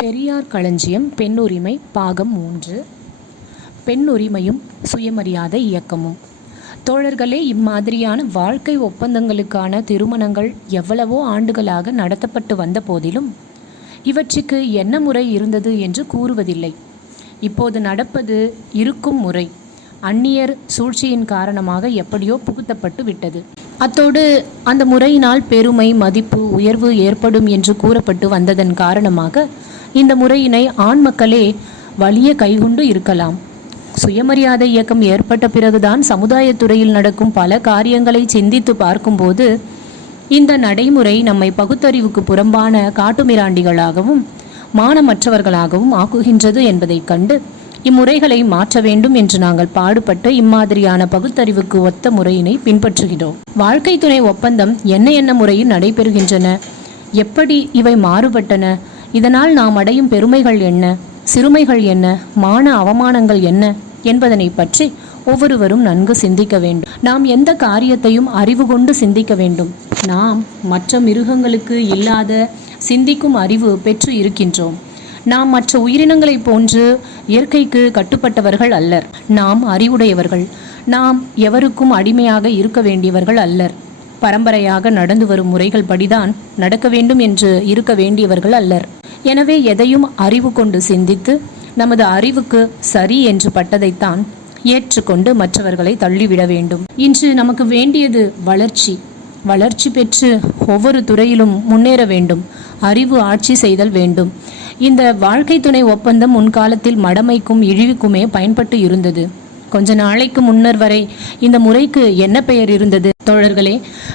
பெரியார் களஞ்சியம் பெண்ணுரிமை பாகம் 3. பெண்ணுரிமையும் சுயமரியாதை இயக்கமும். தோழர்களே, இம்மாதிரியான வாழ்க்கை ஒப்பந்தங்களுக்கான திருமணங்கள் எவ்வளவோ ஆண்டுகளாக நடத்தப்பட்டு வந்த போதிலும் இவற்றுக்கு என்ன முறை இருந்தது என்று கூறுவதில்லை. இப்போது நடப்பது இருக்கும் முறை அந்நியர் சூழ்ச்சியின் காரணமாக எப்படியோ புகுத்தப்பட்டு விட்டது. அத்தோடு அந்த முறையினால் பெருமை, மதிப்பு, உயர்வு ஏற்படும் என்று கூறப்பட்டு வந்ததன் காரணமாக இந்த முறையினை ஆண் மக்களே வலிய கைகொண்டு இருக்கலாம். சுயமரியாதை இயக்கம் ஏற்பட்ட பிறகுதான் சமுதாயத்துறையில் நடக்கும் பல காரியங்களை சிந்தித்து பார்க்கும்போது இந்த நடைமுறை நம்மை பகுத்தறிவுக்கு புறம்பான காட்டுமிராண்டிகளாகவும் மானமற்றவர்களாகவும் ஆக்குகின்றது என்பதைக் கண்டு இம்முறைகளை மாற்ற வேண்டும் என்று நாங்கள் பாடுபட்டு இம்மாதிரியான பகுத்தறிவுக்கு ஒத்த முறையினை பின்பற்றுகிறோம். வாழ்க்கை துணை ஒப்பந்தம் என்ன என்ன முறையில் நடைபெறுகின்றன, எப்படி இவை மாறுபட்டன, இதனால் நாம் அடையும் பெருமைகள் என்ன, சிறுமைகள் என்ன, மான அவமானங்கள் என்ன என்பதனை பற்றி ஒவ்வொருவரும் நன்கு சிந்திக்க வேண்டும். நாம் எந்த காரியத்தையும் அறிவு கொண்டு சிந்திக்க வேண்டும். நாம் மற்ற மிருகங்களுக்கு இல்லாத சிந்திக்கும் அறிவு பெற்று இருக்கின்றோம். நாம் மற்ற உயிரினங்களைப் போன்று இயற்கைக்கு கட்டுப்பட்டவர்கள் அல்லர். நாம் அறிவுடையவர்கள். நாம் எவருக்கும் அடிமையாக இருக்க வேண்டியவர்கள் அல்லர். பரம்பரையாக நடந்து வரும் முறைகள் படிதான் நடக்க வேண்டும் என்று இருக்க வேண்டியவர்கள் அல்லர். எனவே எதையும் அறிவு கொண்டு சிந்தித்து நமது அறிவுக்கு சரி என்று பட்டதைத்தான் ஏற்றுக்கொண்டு மற்றவர்களை தள்ளிவிட வேண்டும். இன்று நமக்கு வேண்டியது வளர்ச்சி. வளர்ச்சி பெற்று ஒவ்வொரு துறையிலும் முன்னேற வேண்டும். அறிவு ஆட்சி செய்தல் வேண்டும். இந்த வாழ்க்கை துணை ஒப்பந்தம் முன்காலத்தில் மடமைக்கும் இழிவுக்குமே பயன்பட்டு இருந்தது. கொஞ்ச நாளைக்கு முன்னர் வரை இந்த முறைக்கு என்ன பெயர் இருந்தது? தோழர்களே,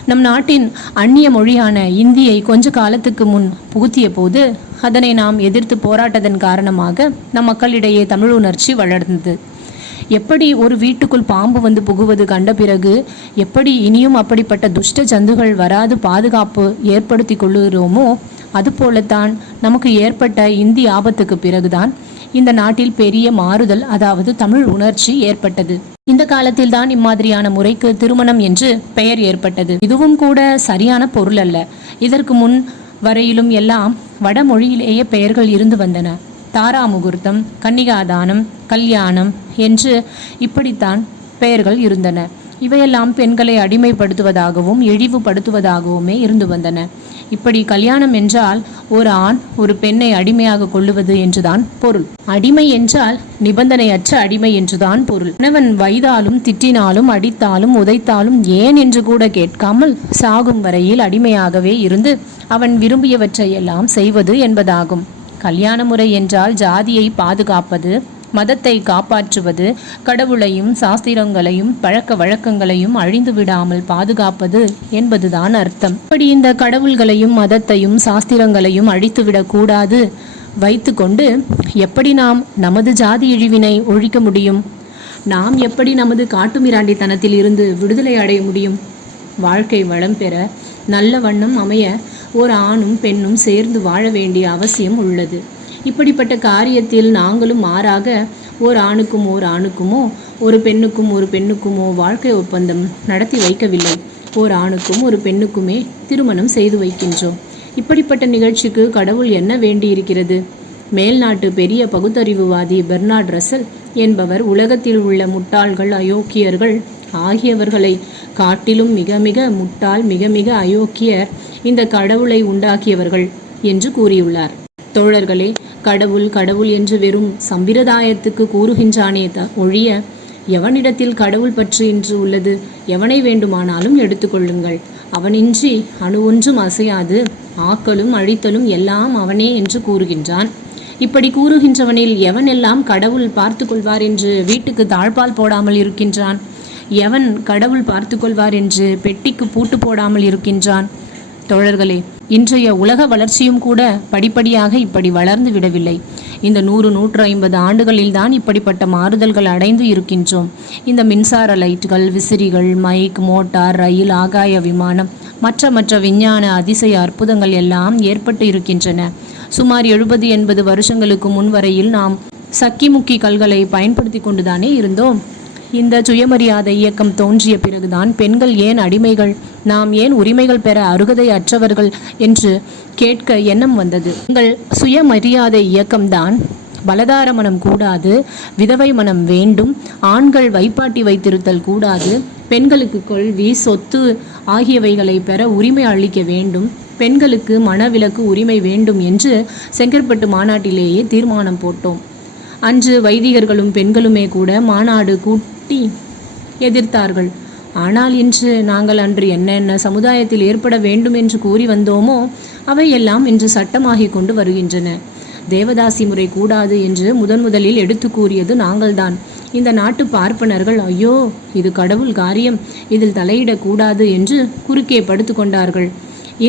நம் நாட்டின் அந்நிய மொழியான இந்தியை கொஞ்ச காலத்துக்கு முன் புகுத்திய போது அதனை நாம் எதிர்த்து போராட்டதன் காரணமாக நம் மக்களிடையே தமிழ் உணர்ச்சி வளர்ந்தது. எப்படி ஒரு வீட்டுக்குள் பாம்பு வந்து புகுவது கண்ட பிறகு எப்படி இனியும் அப்படிப்பட்ட துஷ்ட ஜந்துகள் வராது பாதுகாப்பு ஏற்படுத்தி கொள்ளுகிறோமோ அதுபோலத்தான் நமக்கு ஏற்பட்ட இந்தி ஆபத்துக்கு பிறகுதான் இந்த நாட்டில் பெரிய மாறுதல், அதாவது தமிழ் உணர்ச்சி ஏற்பட்டது. இந்த காலத்தில் தான் இம்மாதிரியான முறைக்கு திருமணம் என்று பெயர் ஏற்பட்டது. இதுவும் கூட சரியான பொருள் அல்ல. இதற்கு முன் வரையிலும் எல்லாம் வடமொழியிலேயே பெயர்கள் இருந்து வந்தன. தாரா முகூர்த்தம், கன்னிகாதானம், கல்யாணம் என்று இப்படித்தான் பெயர்கள் இருந்தன. இவையெல்லாம் பெண்களை அடிமைப்படுத்துவதாகவும் இழிவுபடுத்துவதாகவுமே இருந்து வந்தன. இப்படி கல்யாணம் என்றால் ஒரு ஆண் ஒரு பெண்ணை அடிமையாக கொள்ளுவது என்றுதான் பொருள். அடிமை என்றால் நிபந்தனையற்ற அடிமை என்றுதான் பொருள். கணவன் வைதாலும் திட்டினாலும் அடித்தாலும் உதைத்தாலும் ஏன் என்று கூட கேட்காமல் சாகும் வரையில் அடிமையாகவே இருந்து அவன் விரும்பியவற்றையெல்லாம் செய்வது என்பதாகும். கல்யாண முறை என்றால் ஜாதியை பாதுகாப்பது, மதத்தை காப்பாற்றுவது, கடவுளையும் சாஸ்திரங்களையும் பழக்க வழக்கங்களையும் அழிந்து விடாமல் பாதுகாப்பது என்பதுதான் அர்த்தம். இப்படி இந்த கடவுள்களையும் மதத்தையும் சாஸ்திரங்களையும் அழித்துவிடக் கூடாது வைத்து கொண்டு எப்படி நாம் நமது ஜாதி இழிவினை ஒழிக்க முடியும்? நாம் எப்படி நமது காட்டுமிராண்டித்தனத்தில் இருந்து விடுதலை அடைய முடியும்? வாழ்க்கை வளம் பெற நல்ல வண்ணம் அமைய ஒரு ஆணும் பெண்ணும் சேர்ந்து வாழ வேண்டிய அவசியம் உள்ளது. இப்படிப்பட்ட காரியத்தில் நாங்களும் மாறாக ஓர் ஆணுக்கும் ஓர் ஆணுக்குமோ ஒரு பெண்ணுக்கும் ஒரு பெண்ணுக்குமோ வாழ்க்கை ஒப்பந்தம் நடத்தி வைக்கவில்லை. ஓர் ஆணுக்கும் ஒரு பெண்ணுக்குமே திருமணம் செய்து வைக்கின்றோம். இப்படிப்பட்ட நிகழ்ச்சிக்கு கடவுள் என்ன வேண்டியிருக்கிறது? மேல்நாட்டு பெரிய பகுத்தறிவுவாதி பெர்னார்ட் ரசல் என்பவர் உலகத்தில் உள்ள முட்டாள்கள், அயோக்கியர்கள் ஆகியவர்களை காட்டிலும் மிக மிக முட்டாள், மிக மிக அயோக்கியர் இந்த கடவுளை உண்டாக்கியவர்கள் என்று கூறியுள்ளார். தோழர்களே, கடவுள் கடவுள் என்று வெறும் சம்பிரதாயத்துக்கு கூறுகின்றானே ஒழிய எவனிடத்தில் கடவுள் பற்று இன்று உள்ளது? எவனை வேண்டுமானாலும் எடுத்துக்கொள்ளுங்கள். அவனின்றி அணு ஒன்றும் அசையாது, ஆக்கலும் அழித்தலும் எல்லாம் அவனே என்று கூறுகின்றான். இப்படி கூறுகின்றவனில் எவனெல்லாம் கடவுள் பார்த்து கொள்வார் என்று வீட்டுக்கு தாழ்பால் போடாமல் இருக்கின்றான்? எவன் கடவுள் பார்த்து கொள்வார் என்று பெட்டிக்கு பூட்டு போடாமல் இருக்கின்றான்? தோழர்களே, இன்றைய உலக வளர்ச்சியும் கூட படிப்படியாக இப்படி வளர்ந்து விடவில்லை. இந்த 100-150 ஆண்டுகளில்தான் இப்படிப்பட்ட மாறுதல்கள் அடைந்து இருக்கின்றோம். இந்த மின்சார லைட்டுகள், விசிறிகள், மைக், மோட்டார், ரயில், ஆகாய விமானம், மற்ற விஞ்ஞான அதிசய அற்புதங்கள் எல்லாம் ஏற்பட்டு இருக்கின்றன. சுமார் 70-80 வருஷங்களுக்கு முன்வரையில் நாம் சக்கி முக்கி கல்களை பயன்படுத்தி கொண்டுதானே இருந்தோம். இந்த சுயமரியாதை இயக்கம் தோன்றிய பிறகுதான் பெண்கள் ஏன் அடிமைகள், நாம் ஏன் உரிமைகள் பெற அருகதை அற்றவர்கள் என்று கேட்க எண்ணம் வந்தது. எங்கள் சுயமரியாதை இயக்கம்தான் பலதார மனம் கூடாது, விதவை மனம் வேண்டும், ஆண்கள் வைப்பாட்டி வைத்திருத்தல் கூடாது, பெண்களுக்கு கல்வி சொத்து ஆகியவைகளை பெற உரிமை அளிக்க வேண்டும், பெண்களுக்கு மனவிலக்கு உரிமை வேண்டும் என்று செங்கற்பட்டு மாநாட்டிலேயே தீர்மானம் போட்டோம். அன்று வைதிகர்களும் பெண்களுமே கூட மாநாடு கூட்டி எதிர்த்தார்கள். ஆனால் இன்று நாங்கள் அன்று என்னென்ன சமுதாயத்தில் ஏற்பட வேண்டும் என்று கூறி வந்தோமோ அவையெல்லாம் இன்று சட்டமாகி கொண்டு வருகின்றன. தேவதாசி முறை கூடாது என்று முதலில் எடுத்து கூறியது நாங்கள்தான். இந்த நாட்டு பார்ப்பனர்கள் ஐயோ இது கடவுள் காரியம், இதில் தலையிடக்கூடாது என்று குறுக்கே படுத்து கொண்டார்கள்.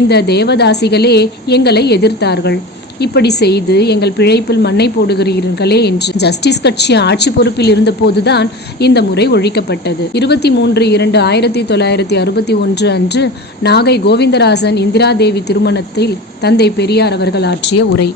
இந்த தேவதாசிகளே எங்களை எதிர்த்தார்கள். இப்படி செய்து எங்கள் பிழைப்பில் மண்ணை போடுகிறீர்களே என்று. ஜஸ்டிஸ் கட்சி ஆட்சி பொறுப்பில் இருந்த போதுதான் இந்த முறை ஒழிக்கப்பட்டது. 23/2/1961 அன்று நாகை கோவிந்தராசன் இந்திரா தேவி திருமணத்தில் தந்தை பெரியார் அவர்கள் ஆற்றிய உரை.